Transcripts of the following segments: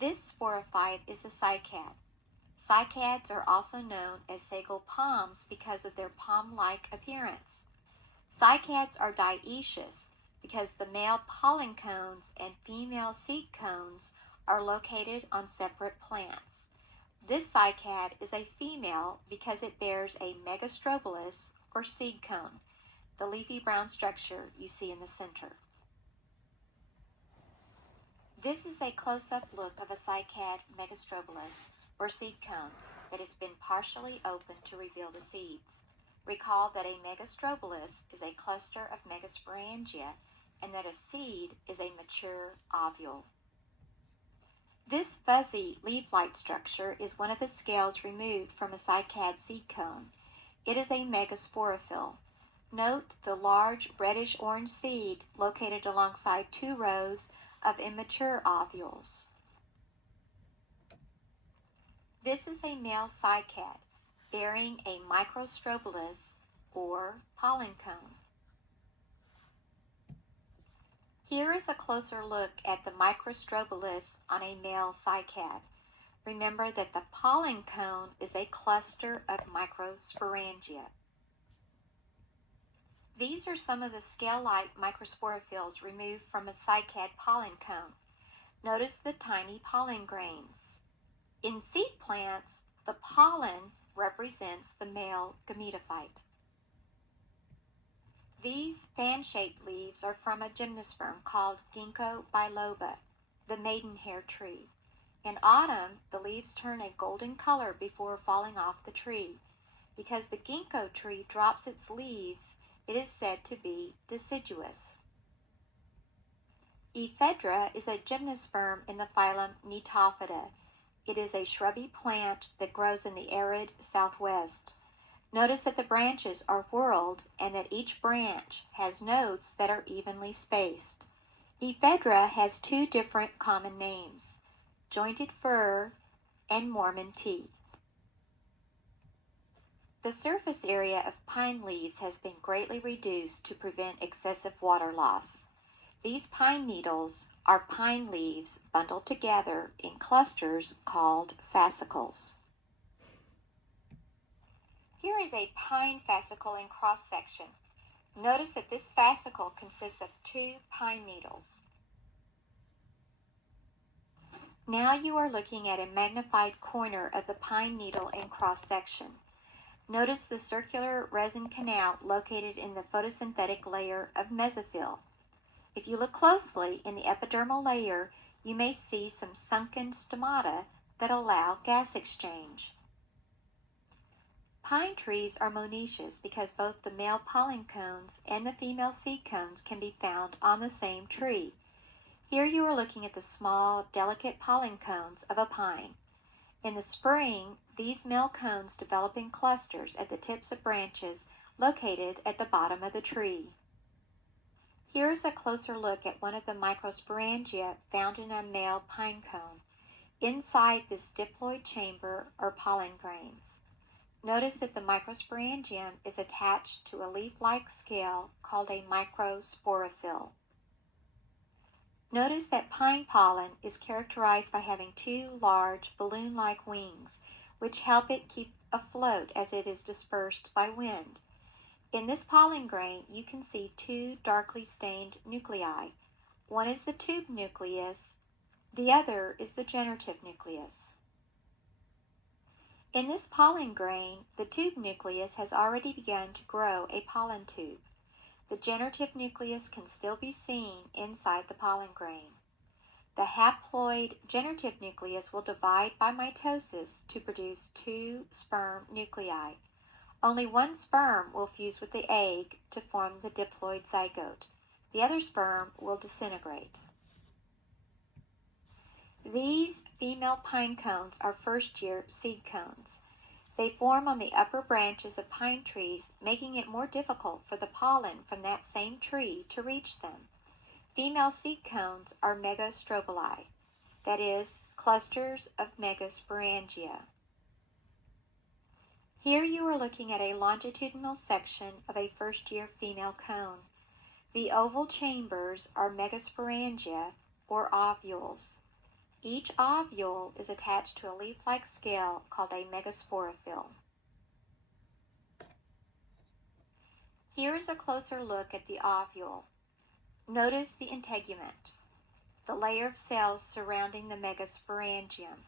This sporophyte is a cycad. Cycads are also known as sago palms because of their palm-like appearance. Cycads are dioecious because the male pollen cones and female seed cones are located on separate plants. This cycad is a female because it bears a megastrobilus or seed cone, the leafy brown structure you see in the center. This is a close-up look of a cycad megastrobilus or seed cone that has been partially opened to reveal the seeds. Recall that a megastrobilus is a cluster of megasporangia and that a seed is a mature ovule. This fuzzy leaf-like structure is one of the scales removed from a cycad seed cone. It is a megasporophyll. Note the large reddish-orange seed located alongside two rows of immature ovules. This is a male cycad bearing a microstrobilus or pollen cone. Here is a closer look at the microstrobilus on a male cycad. Remember that the pollen cone is a cluster of microsporangia. These are some of the scale-like microsporophylls removed from a cycad pollen cone. Notice the tiny pollen grains. In seed plants, the pollen represents the male gametophyte. These fan-shaped leaves are from a gymnosperm called Ginkgo biloba, the maidenhair tree. In autumn, the leaves turn a golden color before falling off the tree. Because the ginkgo tree drops its leaves, it is said to be deciduous. Ephedra is a gymnosperm in the phylum Gnetophyta. It is a shrubby plant that grows in the arid southwest. Notice that the branches are whorled and that each branch has nodes that are evenly spaced. Ephedra has two different common names, jointed fir and Mormon tea. The surface area of pine leaves has been greatly reduced to prevent excessive water loss. These pine needles are pine leaves bundled together in clusters called fascicles. Here is a pine fascicle in cross-section. Notice that this fascicle consists of two pine needles. Now you are looking at a magnified corner of the pine needle in cross-section. Notice the circular resin canal located in the photosynthetic layer of mesophyll. If you look closely in the epidermal layer, you may see some sunken stomata that allow gas exchange. Pine trees are monoecious because both the male pollen cones and the female seed cones can be found on the same tree. Here you are looking at the small, delicate pollen cones of a pine. In the spring, these male cones develop in clusters at the tips of branches located at the bottom of the tree. Here is a closer look at one of the microsporangia found in a male pine cone. Inside this diploid chamber are pollen grains. Notice that the microsporangium is attached to a leaf-like scale called a microsporophyll. Notice that pine pollen is characterized by having two large balloon-like wings, which help it keep afloat as it is dispersed by wind. In this pollen grain, you can see two darkly stained nuclei. One is the tube nucleus, the other is the generative nucleus. In this pollen grain, the tube nucleus has already begun to grow a pollen tube. The generative nucleus can still be seen inside the pollen grain. The haploid generative nucleus will divide by mitosis to produce two sperm nuclei. Only one sperm will fuse with the egg to form the diploid zygote. The other sperm will disintegrate. These female pine cones are first-year seed cones. They form on the upper branches of pine trees, making it more difficult for the pollen from that same tree to reach them. Female seed cones are megastrobili, that is, clusters of megasporangia. Here you are looking at a longitudinal section of a first-year female cone. The oval chambers are megasporangia or ovules. Each ovule is attached to a leaf-like scale called a megasporophyll. Here is a closer look at the ovule. Notice the integument, the layer of cells surrounding the megasporangium.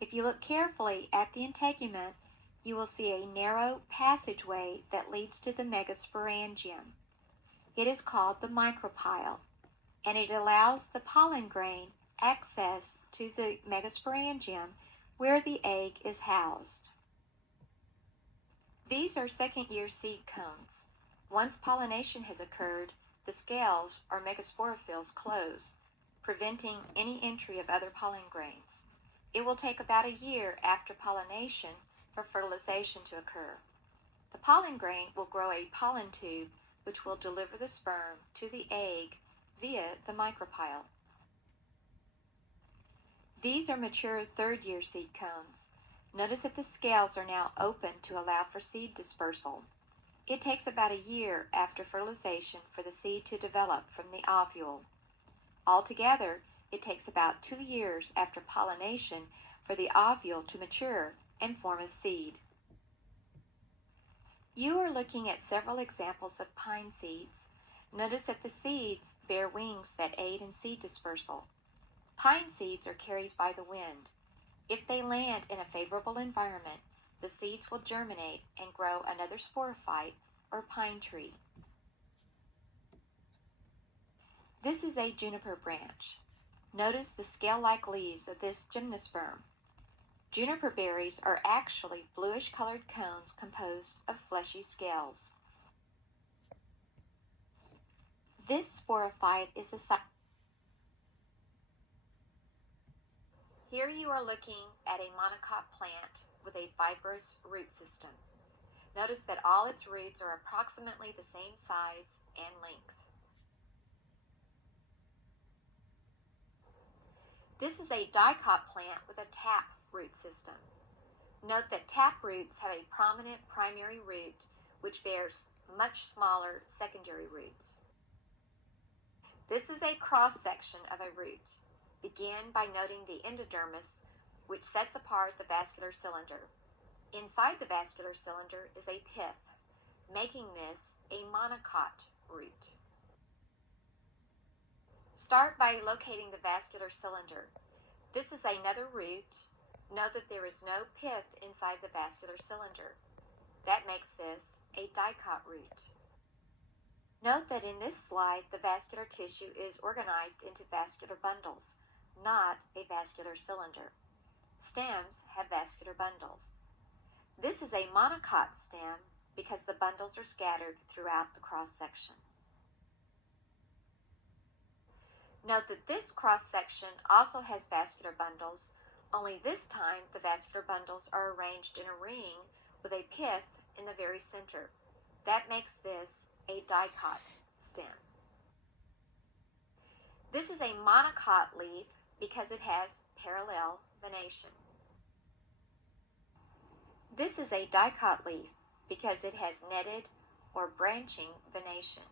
If you look carefully at the integument, you will see a narrow passageway that leads to the megasporangium. It is called the micropyle, and it allows the pollen grain access to the megasporangium where the egg is housed. These are second-year seed cones. Once pollination has occurred, the scales or megasporophylls close, preventing any entry of other pollen grains. It will take about a year after pollination for fertilization to occur. The pollen grain will grow a pollen tube which will deliver the sperm to the egg via the micropyle. These are mature third-year seed cones. Notice that the scales are now open to allow for seed dispersal. It takes about a year after fertilization for the seed to develop from the ovule. Altogether, it takes about 2 years after pollination for the ovule to mature and form a seed. You are looking at several examples of pine seeds. Notice that the seeds bear wings that aid in seed dispersal. Pine seeds are carried by the wind. If they land in a favorable environment, the seeds will germinate and grow another sporophyte or pine tree. This is a juniper branch. Notice the scale-like leaves of this gymnosperm. Juniper berries are actually bluish-colored cones composed of fleshy scales. This sporophyte is a Here you are looking at a monocot plant with a fibrous root system. Notice that all its roots are approximately the same size and length. This is a dicot plant with a tap root system. Note that tap roots have a prominent primary root which bears much smaller secondary roots. This is a cross-section of a root. Begin by noting the endodermis, which sets apart the vascular cylinder. Inside the vascular cylinder is a pith, making this a monocot root. Start by locating the vascular cylinder. This is another root. Note that there is no pith inside the vascular cylinder. That makes this a dicot root. Note that in this slide, the vascular tissue is organized into vascular bundles, not a vascular cylinder. Stems have vascular bundles. This is a monocot stem because the bundles are scattered throughout the cross-section. Note that this cross-section also has vascular bundles, only this time the vascular bundles are arranged in a ring with a pith in the very center. That makes this a dicot stem. This is a monocot leaf because it has parallel venation. This is a dicot leaf because it has netted or branching venation.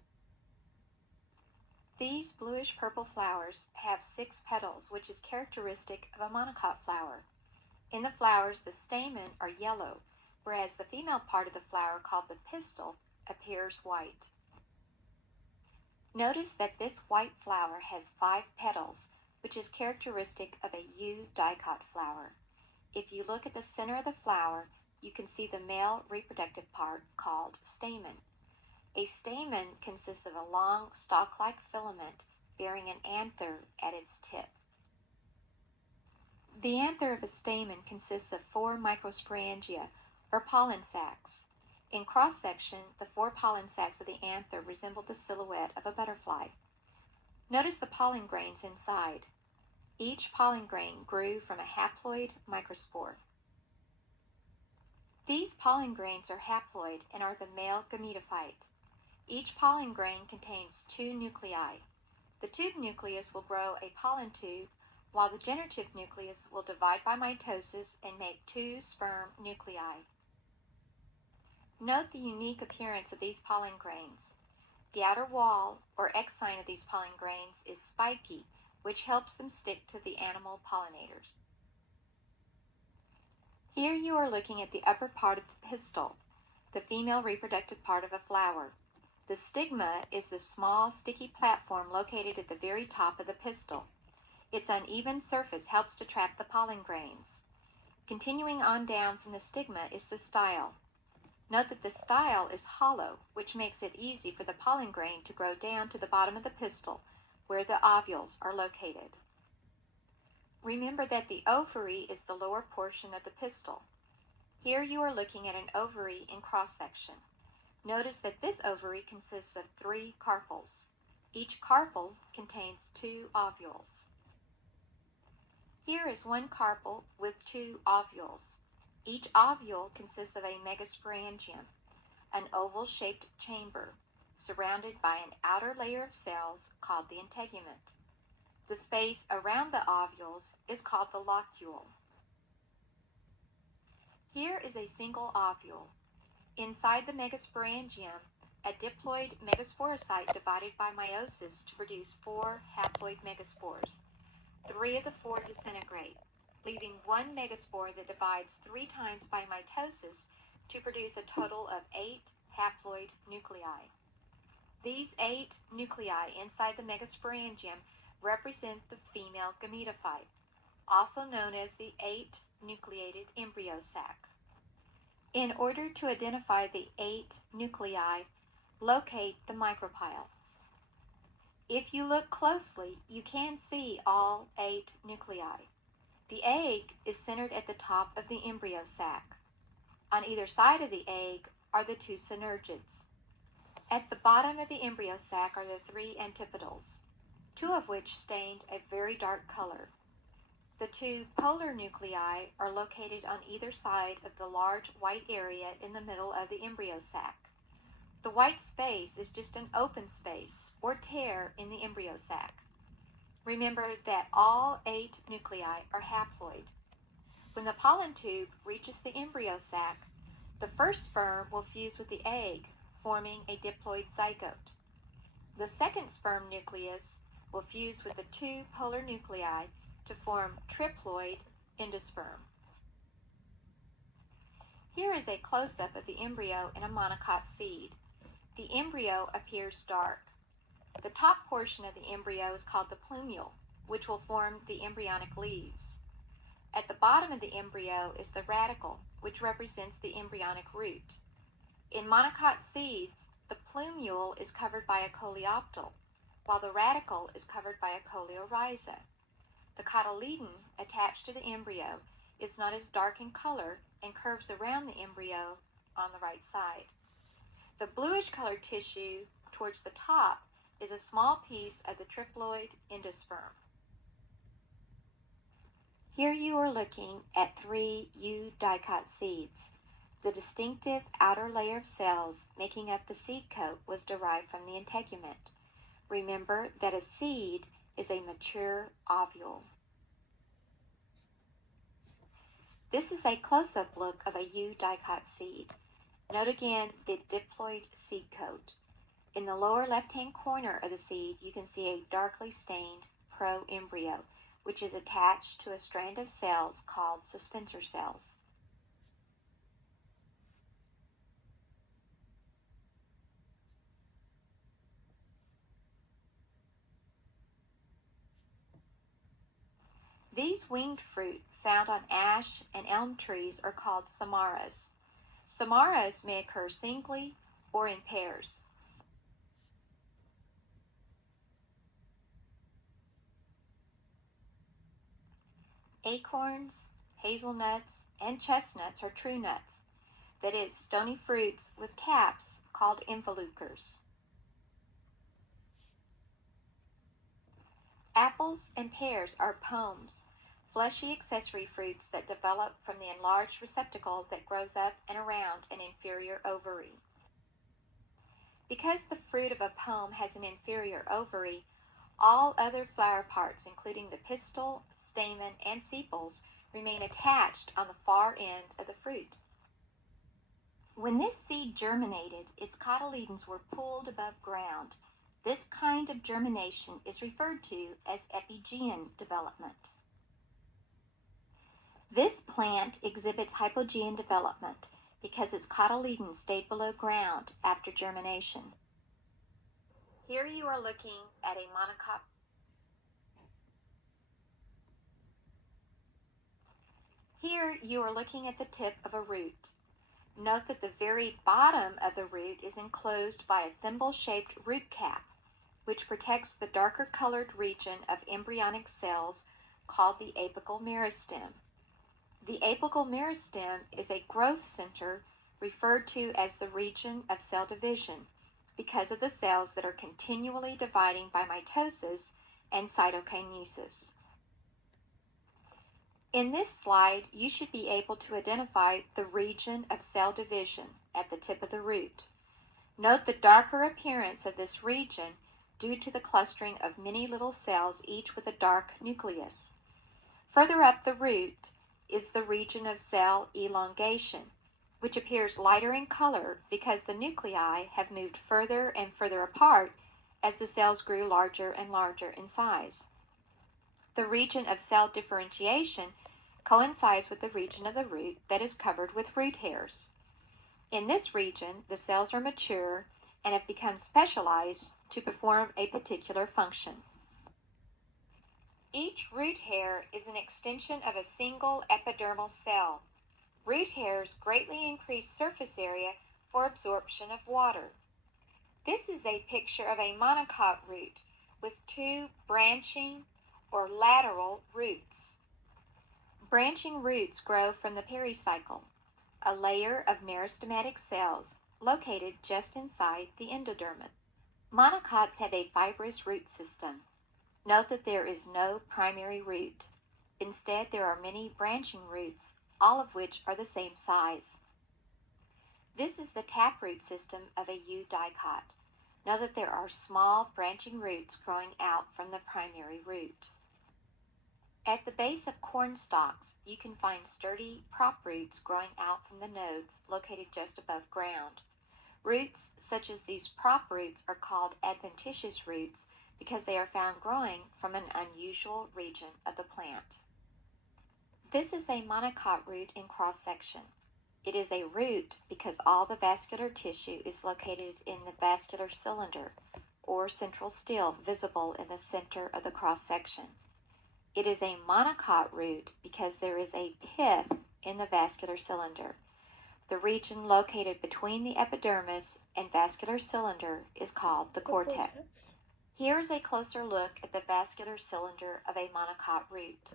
These bluish-purple flowers have 6 petals, which is characteristic of a monocot flower. In the flowers, the stamen are yellow, whereas the female part of the flower, called the pistil, appears white. Notice that this white flower has 5 petals, which is characteristic of a eudicot flower. If you look at the center of the flower, you can see the male reproductive part called stamen. A stamen consists of a long stalk-like filament bearing an anther at its tip. The anther of a stamen consists of 4 microsporangia, or pollen sacs. In cross-section, the 4 pollen sacs of the anther resemble the silhouette of a butterfly. Notice the pollen grains inside. Each pollen grain grew from a haploid microspore. These pollen grains are haploid and are the male gametophyte. Each pollen grain contains 2 nuclei. The tube nucleus will grow a pollen tube, while the generative nucleus will divide by mitosis and make 2 sperm nuclei. Note the unique appearance of these pollen grains. The outer wall, or X sign of these pollen grains, is spiky, which helps them stick to the animal pollinators. Here you are looking at the upper part of the pistil, the female reproductive part of a flower. The stigma is the small, sticky platform located at the very top of the pistil. Its uneven surface helps to trap the pollen grains. Continuing on down from the stigma is the style. Note that the style is hollow, which makes it easy for the pollen grain to grow down to the bottom of the pistil, where the ovules are located. Remember that the ovary is the lower portion of the pistil. Here you are looking at an ovary in cross-section. Notice that this ovary consists of 3 carpels. Each carpel contains 2 ovules. Here is one carpel with 2 ovules. Each ovule consists of a megasporangium, an oval-shaped chamber, surrounded by an outer layer of cells called the integument. The space around the ovules is called the locule. Here is a single ovule. Inside the megasporangium, a diploid megasporocyte divided by meiosis to produce 4 haploid megaspores. 3 of the 4 disintegrate, leaving 1 megaspore that divides 3 times by mitosis to produce a total of 8 haploid nuclei. These 8 nuclei inside the megasporangium represent the female gametophyte, also known as the 8-nucleated embryo sac. In order to identify the 8 nuclei, locate the micropyle. If you look closely, you can see all 8 nuclei. The egg is centered at the top of the embryo sac. On either side of the egg are the 2 synergids. At the bottom of the embryo sac are the 3 antipodals, 2 of which stained a very dark color. The 2 polar nuclei are located on either side of the large white area in the middle of the embryo sac. The white space is just an open space or tear in the embryo sac. Remember that all 8 nuclei are haploid. When the pollen tube reaches the embryo sac, the first sperm will fuse with the egg, forming a diploid zygote. The second sperm nucleus will fuse with the 2 polar nuclei to form triploid endosperm. Here is a close-up of the embryo in a monocot seed. The embryo appears dark. The top portion of the embryo is called the plumule, which will form the embryonic leaves. At the bottom of the embryo is the radicle, which represents the embryonic root. In monocot seeds, the plumule is covered by a coleoptile, while the radicle is covered by a coleorhiza. The cotyledon attached to the embryo is not as dark in color and curves around the embryo on the right side. The bluish colored tissue towards the top is a small piece of the triploid endosperm. Here you are looking at 3 eudicot seeds. The distinctive outer layer of cells making up the seed coat was derived from the integument. Remember that a seed is a mature ovule. This is a close-up look of a eudicot seed. Note again the diploid seed coat. In the lower left-hand corner of the seed, you can see a darkly stained proembryo, which is attached to a strand of cells called suspensor cells. These winged fruit found on ash and elm trees are called samaras. Samaras may occur singly or in pairs. Acorns, hazelnuts, and chestnuts are true nuts, that is, stony fruits with caps called involucres. Apples and pears are pomes, fleshy accessory fruits that develop from the enlarged receptacle that grows up and around an inferior ovary. Because the fruit of a pome has an inferior ovary, all other flower parts, including the pistil, stamen, and sepals, remain attached on the far end of the fruit. When this seed germinated, its cotyledons were pulled above ground, This kind of germination is referred to as epigean development. This plant exhibits hypogean development because its cotyledon stayed below ground after germination. Here you are looking at a monocot. Here you are looking at the tip of a root. Note that the very bottom of the root is enclosed by a thimble-shaped root cap, which protects the darker colored region of embryonic cells called the apical meristem. The apical meristem is a growth center referred to as the region of cell division because of the cells that are continually dividing by mitosis and cytokinesis. In this slide, you should be able to identify the region of cell division at the tip of the root. Note the darker appearance of this region due to the clustering of many little cells, each with a dark nucleus. Further up the root is the region of cell elongation, which appears lighter in color because the nuclei have moved further and further apart as the cells grew larger and larger in size. The region of cell differentiation coincides with the region of the root that is covered with root hairs. In this region, the cells are mature and have become specialized to perform a particular function. Each root hair is an extension of a single epidermal cell. Root hairs greatly increase surface area for absorption of water. This is a picture of a monocot root with two branching or lateral roots. Branching roots grow from the pericycle, a layer of meristematic cells located just inside the endodermis. Monocots have a fibrous root system. Note that there is no primary root. Instead, there are many branching roots, all of which are the same size. This is the taproot system of a eudicot. Know that there are small branching roots growing out from the primary root. At the base of corn stalks, you can find sturdy prop roots growing out from the nodes located just above ground. Roots such as these prop roots are called adventitious roots because they are found growing from an unusual region of the plant. This is a monocot root in cross-section. It is a root because all the vascular tissue is located in the vascular cylinder, or central stele, visible in the center of the cross-section. It is a monocot root because there is a pith in the vascular cylinder. The region located between the epidermis and vascular cylinder is called the cortex. Here is a closer look at the vascular cylinder of a monocot root.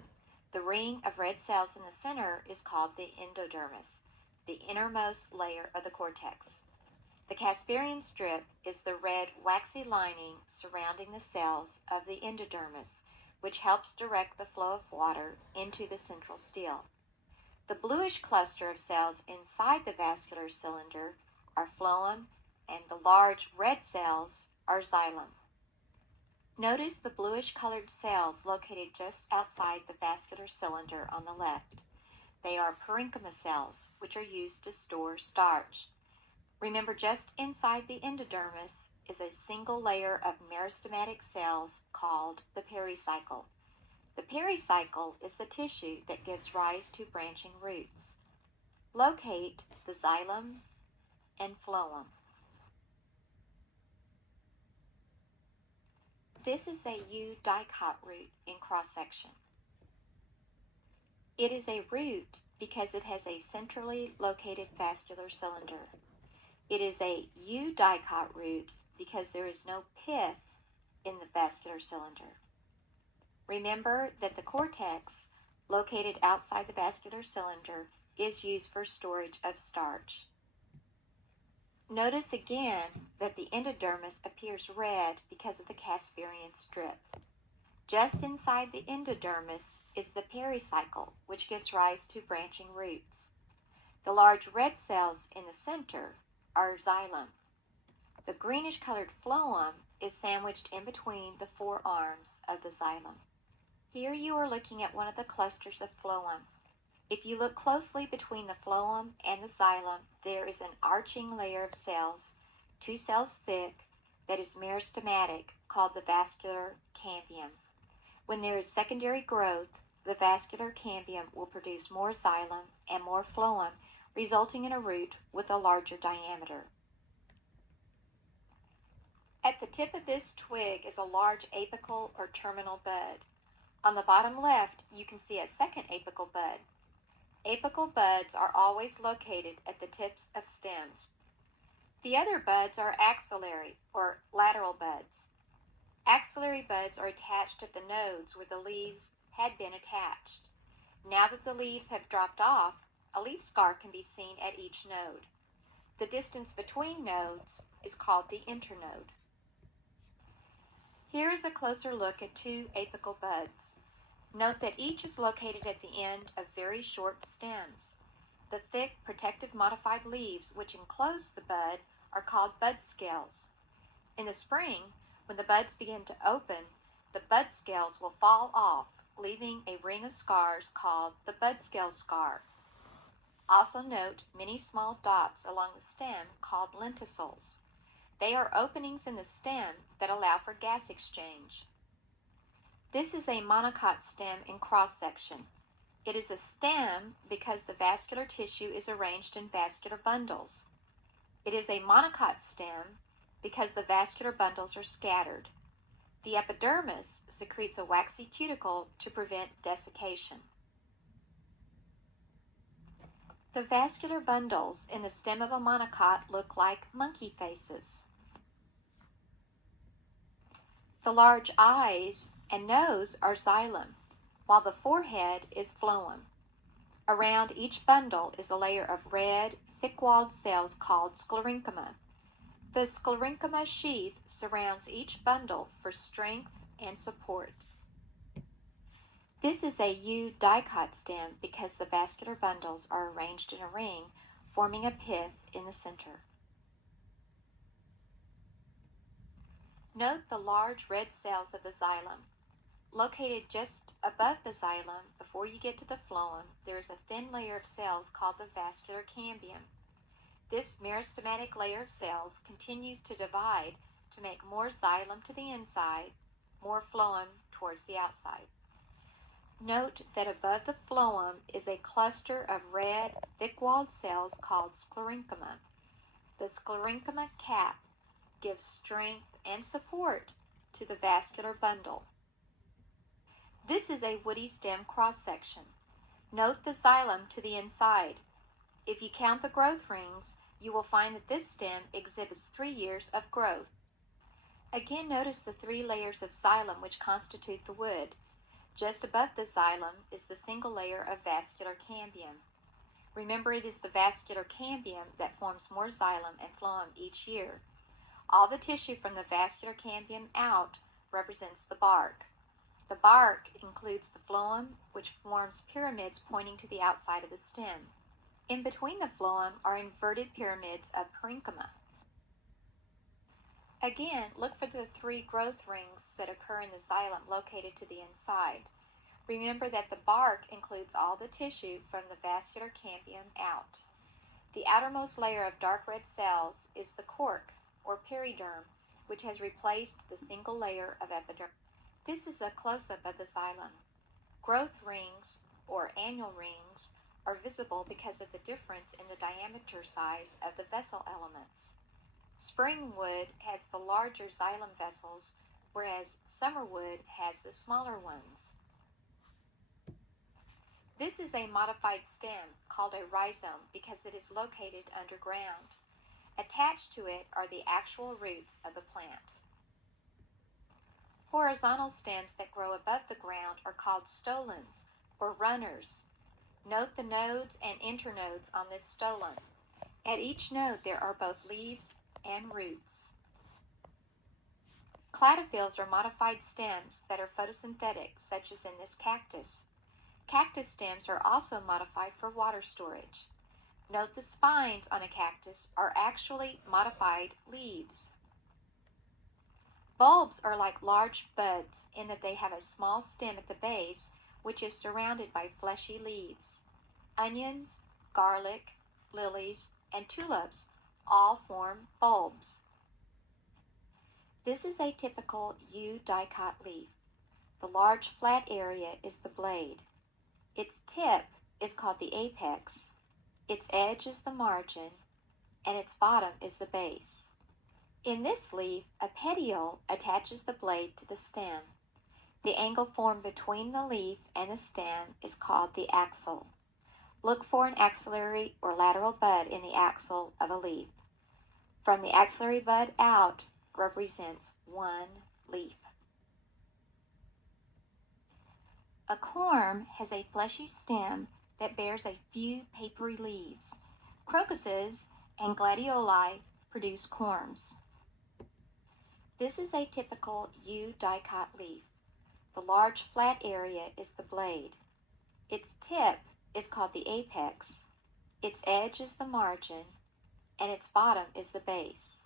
The ring of red cells in the center is called the endodermis, the innermost layer of the cortex. The Casparian strip is the red waxy lining surrounding the cells of the endodermis, which helps direct the flow of water into the central stele. The bluish cluster of cells inside the vascular cylinder are phloem, and the large red cells are xylem. Notice the bluish-colored cells located just outside the vascular cylinder on the left. They are parenchyma cells, which are used to store starch. Remember, just inside the endodermis is a single layer of meristematic cells called the pericycle. The pericycle is the tissue that gives rise to branching roots. Locate the xylem and phloem. This is a eudicot root in cross-section. It is a root because it has a centrally located vascular cylinder. It is a eudicot root because there is no pith in the vascular cylinder. Remember that the cortex, located outside the vascular cylinder, is used for storage of starch. Notice again that the endodermis appears red because of the Casparian strip. Just inside the endodermis is the pericycle, which gives rise to branching roots. The large red cells in the center are xylem. The greenish-colored phloem is sandwiched in between the four arms of the xylem. Here you are looking at one of the clusters of phloem. If you look closely between the phloem and the xylem, there is an arching layer of cells, 2 cells thick, that is meristematic called the vascular cambium. When there is secondary growth, the vascular cambium will produce more xylem and more phloem, resulting in a root with a larger diameter. At the tip of this twig is a large apical or terminal bud. On the bottom left, you can see a second apical bud. Apical buds are always located at the tips of stems. The other buds are axillary or lateral buds. Axillary buds are attached at the nodes where the leaves had been attached. Now that the leaves have dropped off, a leaf scar can be seen at each node. The distance between nodes is called the internode. Here is a closer look at two apical buds. Note that each is located at the end of very short stems. The thick, protective modified leaves which enclose the bud are called bud scales. In the spring, when the buds begin to open, the bud scales will fall off, leaving a ring of scars called the bud scale scar. Also note many small dots along the stem called lenticels. They are openings in the stem that allow for gas exchange. This is a monocot stem in cross-section. It is a stem because the vascular tissue is arranged in vascular bundles. It is a monocot stem because the vascular bundles are scattered. The epidermis secretes a waxy cuticle to prevent desiccation. The vascular bundles in the stem of a monocot look like monkey faces. The large eyes and nose are xylem, while the forehead is phloem. Around each bundle is a layer of red, thick-walled cells called sclerenchyma. The sclerenchyma sheath surrounds each bundle for strength and support. This is a eudicot stem because the vascular bundles are arranged in a ring, forming a pith in the center. Note the large red cells of the xylem. Located just above the xylem, before you get to the phloem, there is a thin layer of cells called the vascular cambium. This meristematic layer of cells continues to divide to make more xylem to the inside, more phloem towards the outside. Note that above the phloem is a cluster of red, thick-walled cells called sclerenchyma. The sclerenchyma cap gives strength and support to the vascular bundle. This is a woody stem cross-section. Note the xylem to the inside. If you count the growth rings, you will find that this stem exhibits 3 years of growth. Again, notice the 3 layers of xylem which constitute the wood. Just above the xylem is the single layer of vascular cambium. Remember, it is the vascular cambium that forms more xylem and phloem each year. All the tissue from the vascular cambium out represents the bark. The bark includes the phloem, which forms pyramids pointing to the outside of the stem. In between the phloem are inverted pyramids of parenchyma. Again, look for the 3 growth rings that occur in the xylem located to the inside. Remember that the bark includes all the tissue from the vascular cambium out. The outermost layer of dark red cells is the cork, or periderm, which has replaced the single layer of epidermis. This is a close-up of the xylem. Growth rings, or annual rings, are visible because of the difference in the diameter size of the vessel elements. Spring wood has the larger xylem vessels, whereas summer wood has the smaller ones. This is a modified stem called a rhizome because it is located underground. Attached to it are the actual roots of the plant. Horizontal stems that grow above the ground are called stolons, or runners. Note the nodes and internodes on this stolon. At each node there are both leaves and roots. Cladophyls are modified stems that are photosynthetic, such as in this cactus. Cactus stems are also modified for water storage. Note the spines on a cactus are actually modified leaves. Bulbs are like large buds in that they have a small stem at the base, which is surrounded by fleshy leaves. Onions, garlic, lilies, and tulips all form bulbs. This is a typical U-dicot leaf. The large flat area is the blade. Its tip is called the apex, its edge is the margin, and its bottom is the base. In this leaf, a petiole attaches the blade to the stem. The angle formed between the leaf and the stem is called the axil. Look for an axillary or lateral bud in the axil of a leaf. From the axillary bud out represents one leaf. A corm has a fleshy stem that bears a few papery leaves. Crocuses and gladioli produce corms. This is a typical U-dicot leaf. The large flat area is the blade. Its tip is called the apex, its edge is the margin, and its bottom is the base.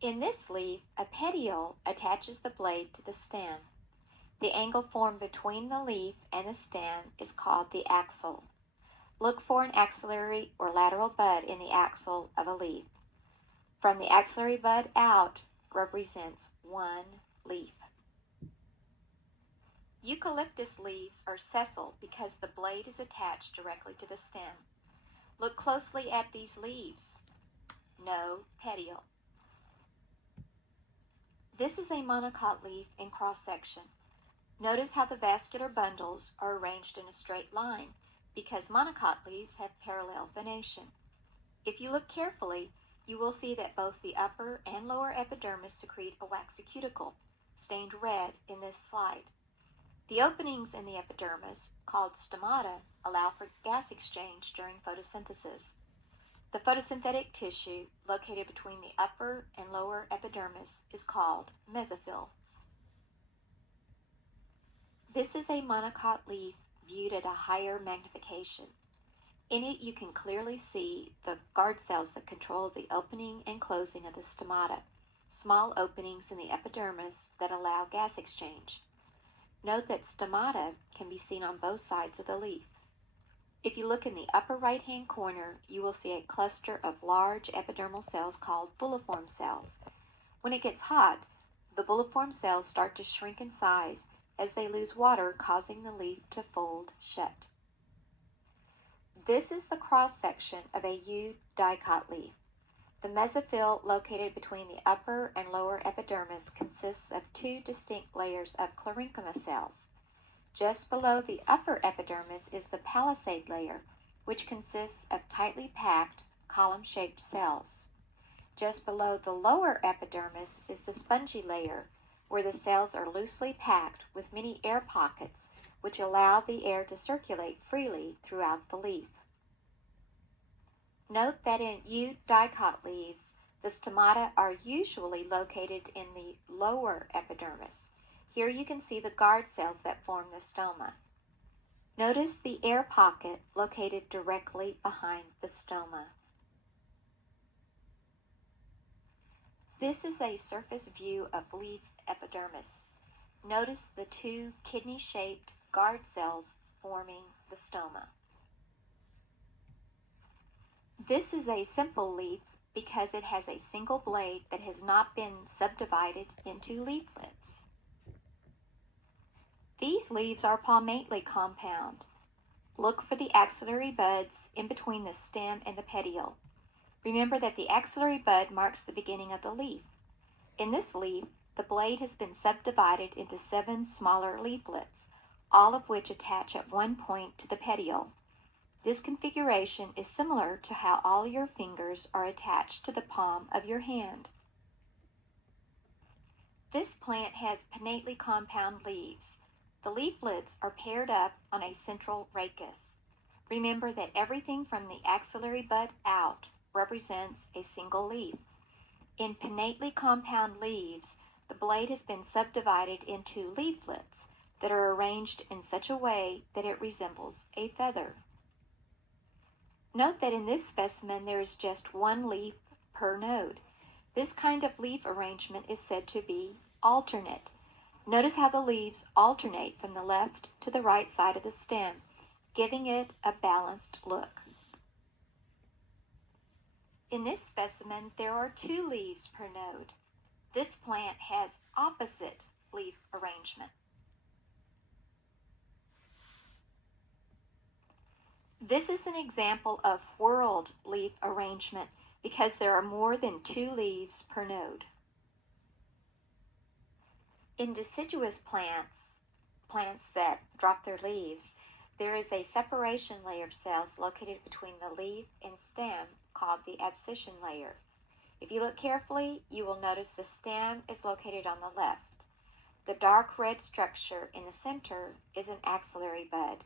In this leaf, a petiole attaches the blade to the stem. The angle formed between the leaf and the stem is called the axil. Look for an axillary or lateral bud in the axil of a leaf. From the axillary bud out represents one leaf. Eucalyptus leaves are sessile because the blade is attached directly to the stem. Look closely at these leaves. No petiole. This is a monocot leaf in cross-section. Notice how the vascular bundles are arranged in a straight line because monocot leaves have parallel venation. If you look carefully, you will see that both the upper and lower epidermis secrete a waxy cuticle, stained red in this slide. The openings in the epidermis, called stomata, allow for gas exchange during photosynthesis. The photosynthetic tissue located between the upper and lower epidermis is called mesophyll. This is a monocot leaf viewed at a higher magnification. In it, you can clearly see the guard cells that control the opening and closing of the stomata, small openings in the epidermis that allow gas exchange. Note that stomata can be seen on both sides of the leaf. If you look in the upper right-hand corner, you will see a cluster of large epidermal cells called bulliform cells. When it gets hot, the bulliform cells start to shrink in size as they lose water, causing the leaf to fold shut. This is the cross-section of a U-dicot leaf. The mesophyll located between the upper and lower epidermis consists of two distinct layers of clarenchyma cells. Just below the upper epidermis is the palisade layer, which consists of tightly packed, column-shaped cells. Just below the lower epidermis is the spongy layer, where the cells are loosely packed with many air pockets, which allow the air to circulate freely throughout the leaf. Note that in U-dicot leaves, the stomata are usually located in the lower epidermis. Here you can see the guard cells that form the stoma. Notice the air pocket located directly behind the stoma. This is a surface view of leaf epidermis. Notice the two kidney-shaped guard cells forming the stoma. This is a simple leaf because it has a single blade that has not been subdivided into leaflets. These leaves are palmately compound. Look for the axillary buds in between the stem and the petiole. Remember that the axillary bud marks the beginning of the leaf. In this leaf, the blade has been subdivided into 7 smaller leaflets, all of which attach at one point to the petiole. This configuration is similar to how all your fingers are attached to the palm of your hand. This plant has pinnately compound leaves. The leaflets are paired up on a central rachis. Remember that everything from the axillary bud out represents a single leaf. In pinnately compound leaves, the blade has been subdivided into leaflets that are arranged in such a way that it resembles a feather. Note that in this specimen there is just one leaf per node. This kind of leaf arrangement is said to be alternate. Notice how the leaves alternate from the left to the right side of the stem, giving it a balanced look. In this specimen, there are 2 leaves per node. This plant has opposite leaf arrangement. This is an example of whorled leaf arrangement because there are more than 2 leaves per node. In deciduous plants, plants that drop their leaves, there is a separation layer of cells located between the leaf and stem called the abscission layer. If you look carefully, you will notice the stem is located on the left. The dark red structure in the center is an axillary bud.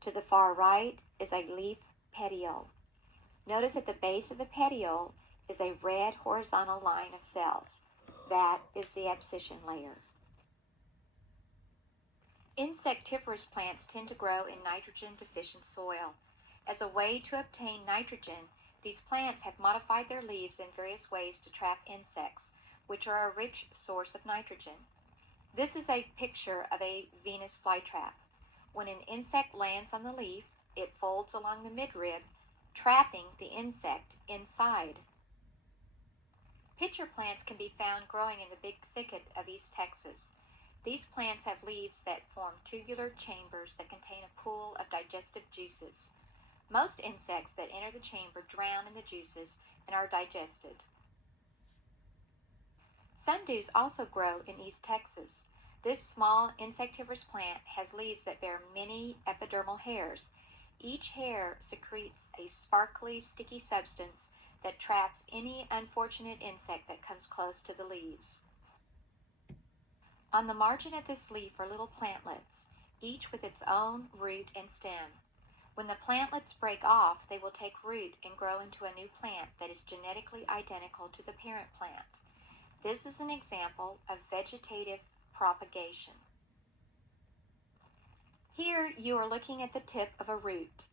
To the far right is a leaf petiole. Notice at the base of the petiole is a red horizontal line of cells. That is the abscission layer. Insectivorous plants tend to grow in nitrogen-deficient soil. As a way to obtain nitrogen, these plants have modified their leaves in various ways to trap insects, which are a rich source of nitrogen. This is a picture of a Venus flytrap. When an insect lands on the leaf, it folds along the midrib, trapping the insect inside. Pitcher plants can be found growing in the big thicket of East Texas. These plants have leaves that form tubular chambers that contain a pool of digestive juices. Most insects that enter the chamber drown in the juices and are digested. Sundews also grow in East Texas. This small insectivorous plant has leaves that bear many epidermal hairs. Each hair secretes a sparkly, sticky substance that traps any unfortunate insect that comes close to the leaves. On the margin of this leaf are little plantlets, each with its own root and stem. When the plantlets break off, they will take root and grow into a new plant that is genetically identical to the parent plant. This is an example of vegetative propagation. Here you are looking at the tip of a root.